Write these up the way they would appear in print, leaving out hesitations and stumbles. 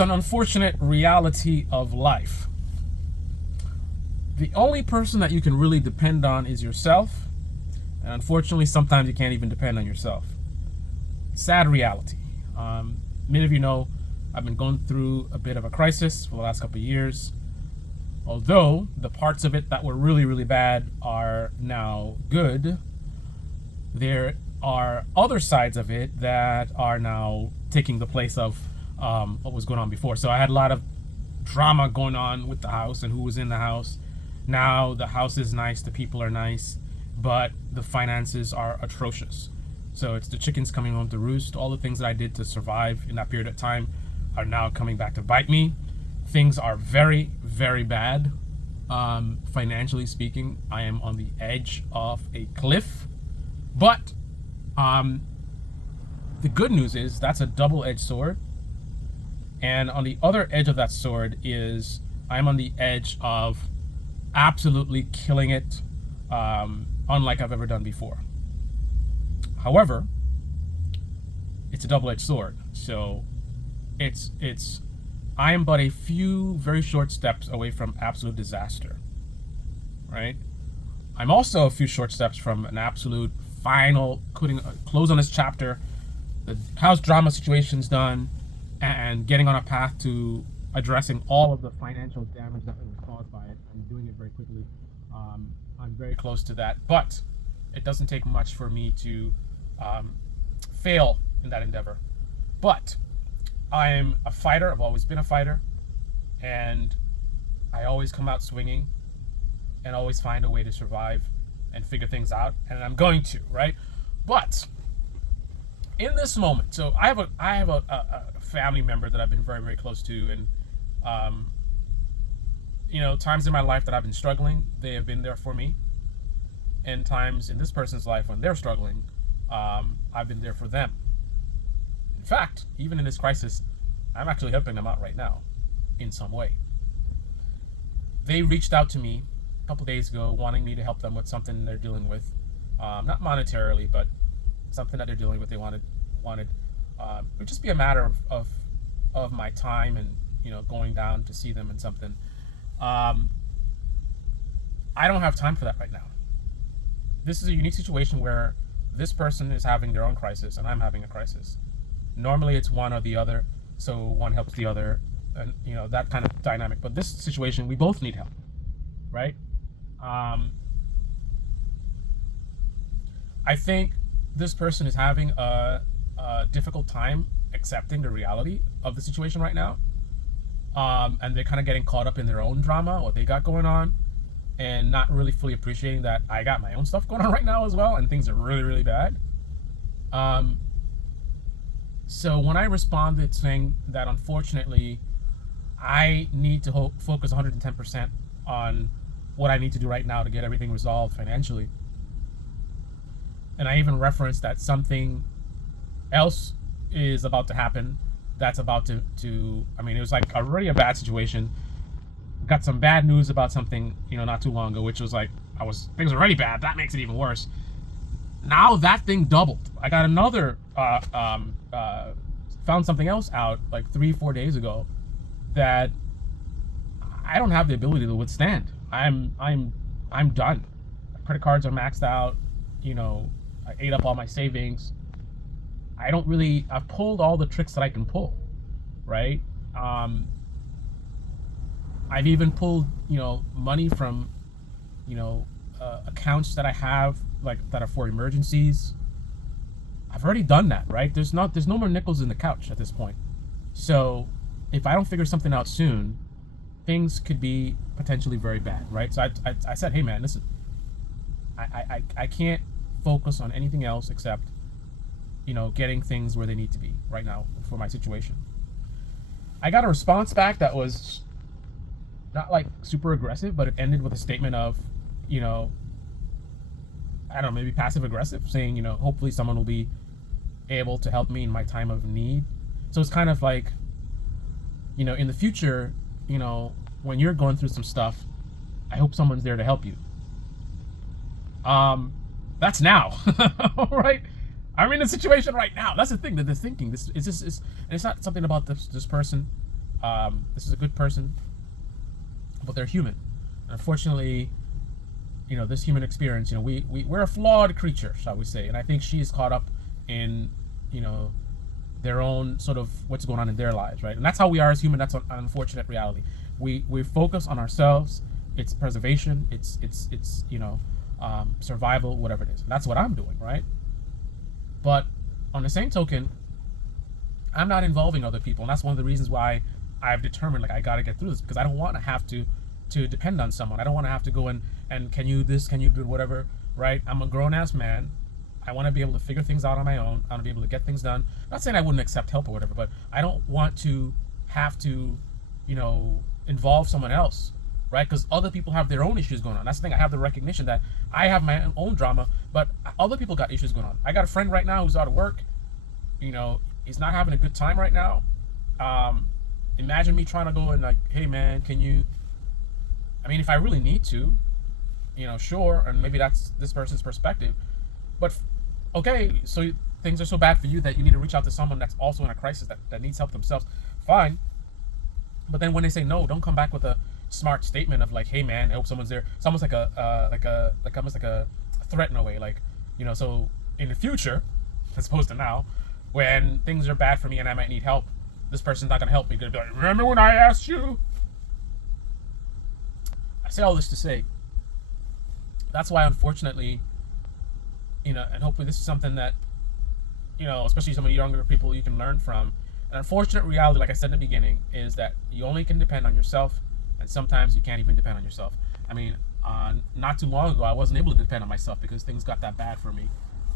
an unfortunate reality of life. The only person that you can really depend on is yourself. And unfortunately, sometimes you can't even depend on yourself. Sad reality. Many of you know I've been going through a bit of a crisis for the last couple of years. Although the parts of it that were really, really bad are now good, there are other sides of it that are now taking the place of what was going on before. So I had a lot of drama going on with the house and who was in the house. Now the house is nice, the people are nice, but the finances are atrocious. So it's the chickens coming home to roost. All the things that I did to survive in that period of time are now coming back to bite me. Things are very, very bad. Financially speaking, I am on the edge of a cliff. But the good news is that's a double-edged sword. And on the other edge of that sword is I'm on the edge of absolutely killing it, unlike I've ever done before. However, it's a double-edged sword. So I am but a few very short steps away from absolute disaster, right? I'm also a few short steps from an absolute final close on this chapter, the house drama situation's done, and getting on a path to addressing all of the financial damage that was caused by it and doing it very quickly. I'm very close to that, but it doesn't take much for me to fail in that endeavor. But I am a fighter. I've always been a fighter, and I always come out swinging and always find a way to survive and figure things out, and I'm going to, right? But in this moment, so I have a family member that I've been very, very close to, and times in my life that I've been struggling, they have been there for me, and times in this person's life when they're struggling, I've been there for them. In fact, even in this crisis, I'm actually helping them out right now in some way. They reached out to me a couple days ago wanting me to help them with something they're dealing with, not monetarily, but something that they're dealing with. They wanted it would just be a matter of my time and going down to see them and something. I don't have time for that right now. This is a unique situation where this person is having their own crisis and I'm having a crisis. Normally it's one or the other, so one helps the other, and that kind of dynamic. But this situation, we both need help, right? I think this person is having a difficult time accepting the reality of the situation right now, and they're kind of getting caught up in their own drama, what they got going on, and not really fully appreciating that I got my own stuff going on right now as well, and things are really, really bad. So when I responded saying that unfortunately I need to focus 110% on what I need to do right now to get everything resolved financially, and I even referenced that something else is about to happen that's about to it was like already a bad situation. Got some bad news about something not too long ago, which was like things were already bad. That makes it even worse. Now that thing doubled. I got another found something else out like 3-4 days ago that I don't have the ability to withstand. I'm done. My credit cards are maxed out. I ate up all my savings. I've pulled all the tricks that I can pull, right? I've even pulled money from accounts that I have that are for emergencies. I've already done that, right? There's no more nickels in the couch at this point. So if I don't figure something out soon, things could be potentially very bad, right? So I said, hey man, listen, I can't focus on anything else except getting things where they need to be right now for my situation. I got a response back that was not like super aggressive, but it ended with a statement of I don't know, maybe passive aggressive, saying, hopefully someone will be able to help me in my time of need. So it's kind of like, in the future, when you're going through some stuff, I hope someone's there to help you. That's now, right? I'm in a situation right now. That's the thing that they're thinking. It's not something about this person. This is a good person, but they're human. And unfortunately, this human experience, we're a flawed creature, shall we say. And I think she is caught up in, their own sort of what's going on in their lives, right? And that's how we are as human. That's an unfortunate reality. We focus on ourselves. It's preservation. It's survival, whatever it is. And that's what I'm doing, right? But on the same token, I'm not involving other people, and that's one of the reasons why I've determined, like, I got to get through this, because I don't want to have to depend on someone. I don't want to have to go and can you do whatever, right? I'm a grown-ass man. I want to be able to figure things out on my own. I want to be able to get things done. Not saying I wouldn't accept help or whatever, but I don't want to have to, involve someone else, right? Because other people have their own issues going on. That's the thing. I have the recognition that I have my own drama, but other people got issues going on. I got a friend right now who's out of work. He's not having a good time right now. Imagine me trying to go and, like, hey man, can you, if I really need to, sure, and maybe that's this person's perspective, but okay, so things are so bad for you that you need to reach out to someone that's also in a crisis that needs help themselves, fine. But then when they say no, don't come back with a smart statement of, like, hey man, I hope someone's there. It's almost like almost like a threat in a way, like, so in the future, as opposed to now, when things are bad for me and I might need help, this person's not gonna help me. They're gonna be like, remember when I asked you? I say all this to say, that's why, unfortunately, and hopefully this is something that, especially some of the younger people, you can learn from. An unfortunate reality, like I said in the beginning, is that you only can depend on yourself, and sometimes you can't even depend on yourself. Not too long ago, I wasn't able to depend on myself because things got that bad for me.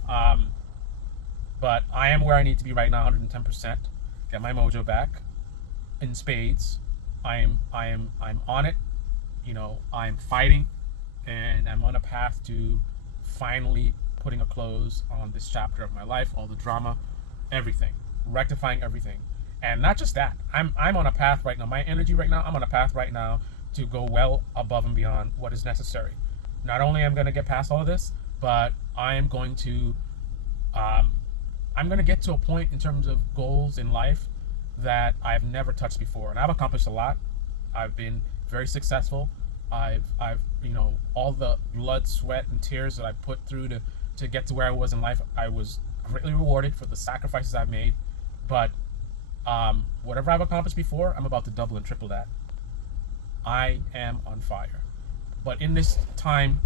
But I am where I need to be right now, 110%. Get my mojo back in spades. I'm on it. I'm fighting, and I'm on a path to finally putting a close on this chapter of my life, all the drama, everything, rectifying everything. And not just that, I'm on a path right now. My energy right now, I'm on a path right now to go well above and beyond what is necessary. Not only am I going to get past all of this, but I am going to get to a point in terms of goals in life that I've never touched before. And I've accomplished a lot. I've been very successful. I've all the blood, sweat, and tears that I put through to get to where I was in life, I was greatly rewarded for the sacrifices I've made. But whatever I've accomplished before, I'm about to double and triple that. I am on fire. But in this time,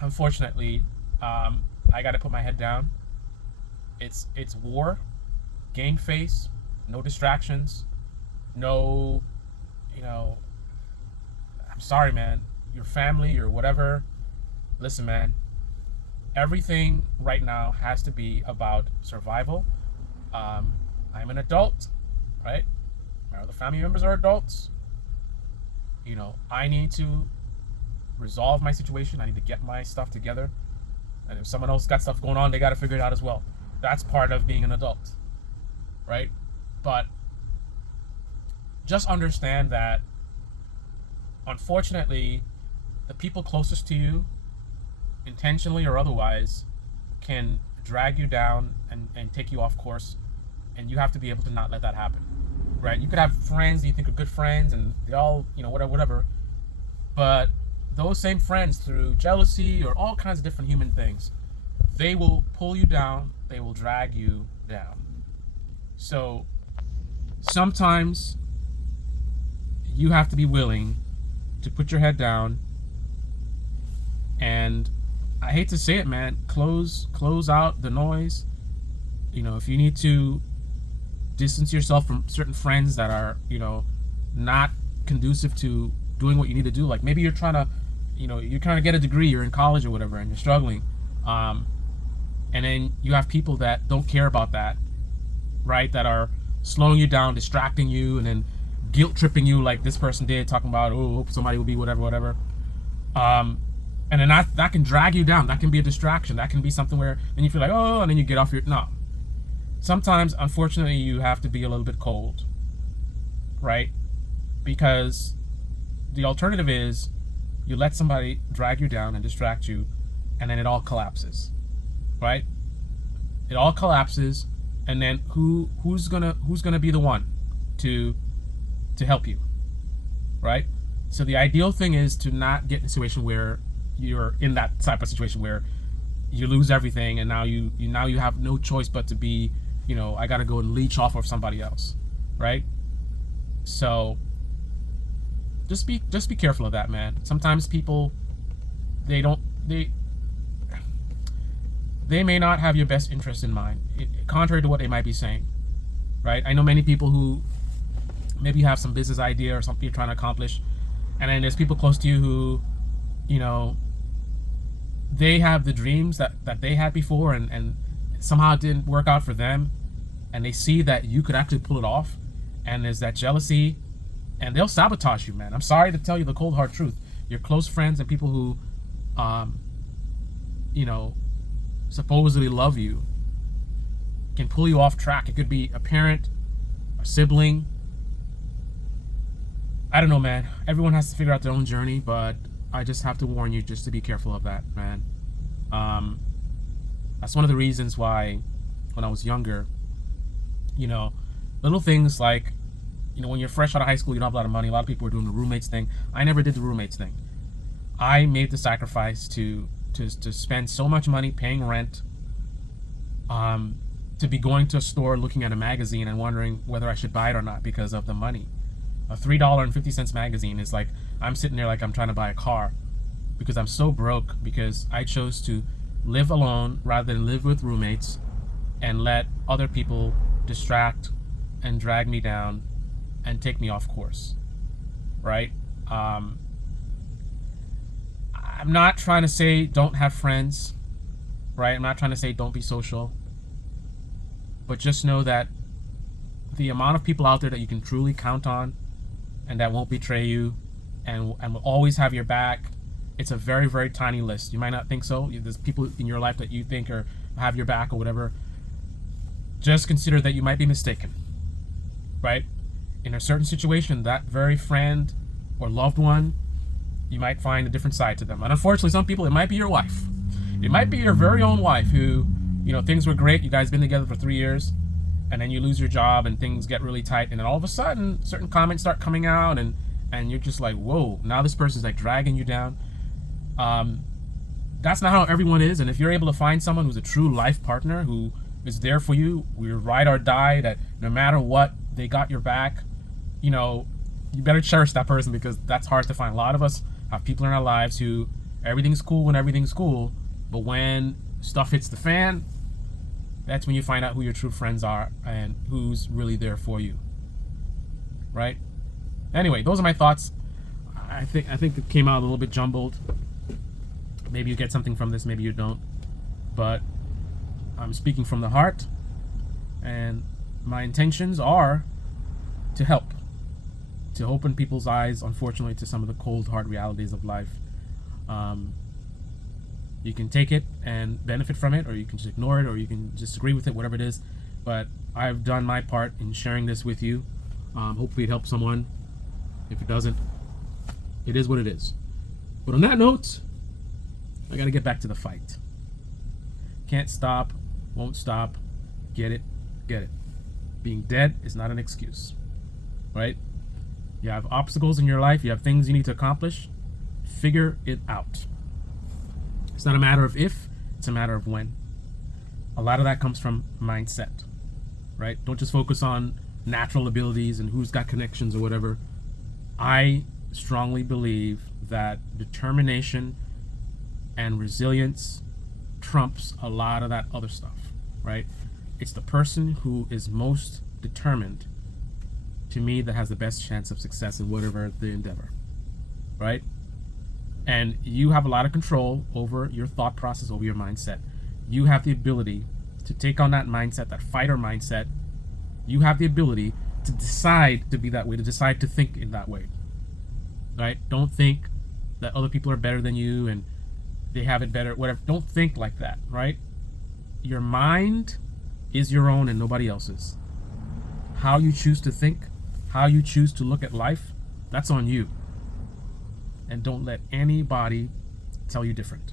unfortunately, I got to put my head down. It's war, game face, no distractions, no, I'm sorry, man, your family or whatever. Listen, man, everything right now has to be about survival. I'm an adult, right? My other family members are adults. I need to resolve my situation. I need to get my stuff together. And if someone else got stuff going on, they got to figure it out as well. That's part of being an adult, right? But just understand that, unfortunately, the people closest to you, intentionally or otherwise, can drag you down and take you off course. And you have to be able to not let that happen, right? You could have friends that you think are good friends and they all, whatever. But those same friends, through jealousy or all kinds of different human things, they will pull you down. They will drag you down. So sometimes you have to be willing to put your head down. And I hate to say it, man, close out the noise. If you need to distance yourself from certain friends that are, not conducive to doing what you need to do. Like maybe you're trying to get a degree, you're in college or whatever, and you're struggling. And then you have people that don't care about that, right? That are slowing you down, distracting you, and then guilt tripping you like this person did, talking about, oh, somebody will be whatever. And then that can drag you down. That can be a distraction. That can be something where then you feel like, oh, and then you get off no. Sometimes, unfortunately, you have to be a little bit cold, right? Because the alternative is you let somebody drag you down and distract you, and then it all collapses, right? It all collapses, and then who's gonna be the one? to help you, right? So the ideal thing is to not get in a situation where you're in that type of situation where you lose everything and now you have no choice but to be, I got to go and leech off of somebody else, right? So just be careful of that, man. Sometimes people, they may not have your best interest in mind, contrary to what they might be saying, right? I know many people who maybe have some business idea or something you're trying to accomplish, and then there's people close to you who, they have the dreams that they had before, and somehow it didn't work out for them, and they see that you could actually pull it off, and there's that jealousy, and they'll sabotage you, man. I'm sorry to tell you the cold hard truth. Your close friends and people who supposedly love you can pull you off track. It could be a parent, a sibling. I don't know, man. Everyone has to figure out their own journey, but I just have to warn you just to be careful of that, man. That's one of the reasons why when I was younger, little things like, when you're fresh out of high school, you don't have a lot of money. A lot of people are doing the roommates thing. I never did the roommates thing. I made the sacrifice to spend so much money paying rent, to be going to a store looking at a magazine and wondering whether I should buy it or not because of the money. A $3.50 magazine is like, I'm sitting there like I'm trying to buy a car because I'm so broke, because I chose to live alone rather than live with roommates and let other people distract and drag me down and take me off course, right? I'm not trying to say don't have friends, right? I'm not trying to say don't be social, but just know that the amount of people out there that you can truly count on and that won't betray you and will always have your back, it's a very, very tiny list. You might not think so. There's people in your life that you think have your back or whatever. Just consider that you might be mistaken, right? In a certain situation, that very friend or loved one, you might find a different side to them. And unfortunately, some people, it might be your wife. It might be your very own wife who, things were great. You guys been together for 3 years, and then you lose your job and things get really tight. And then all of a sudden, certain comments start coming out, and you're just like, whoa, now this person's like dragging you down. That's not how everyone is. And if you're able to find someone who's a true life partner who is there for you, we're ride or die, that no matter what, they got your back, you better cherish that person, because that's hard to find. A lot of us have people in our lives who everything's cool when everything's cool, but when stuff hits the fan, that's when you find out who your true friends are and who's really there for you, right? Anyway, those are my thoughts. I think it came out a little bit jumbled. Maybe you get something from this, maybe you don't, but I'm speaking from the heart, and my intentions are to help, to open people's eyes, unfortunately, to some of the cold, hard realities of life. You can take it and benefit from it, or you can just ignore it, or you can disagree with it, whatever it is. But I've done my part in sharing this with you. Hopefully it helps someone. If it doesn't, it is what it is. But on that note, I got to get back to the fight. Can't stop, won't stop. Get it, get it. Being dead is not an excuse, right? You have obstacles in your life. You have things you need to accomplish. Figure it out. It's not a matter of if, it's a matter of when. A lot of that comes from mindset, right? Don't just focus on natural abilities and who's got connections or whatever. I strongly believe that determination and resilience trumps a lot of that other stuff, right? It's the person who is most determined, to me, that has the best chance of success in whatever the endeavor, right? And you have a lot of control over your thought process, over your mindset. You have the ability to take on that mindset, that fighter mindset. You have the ability to decide to be that way, to decide to think in that way, right? Don't think that other people are better than you and they have it better, whatever. Don't think like that, right? Your mind is your own and nobody else's. How you choose to think, how you choose to look at life, that's on you. And don't let anybody tell you different.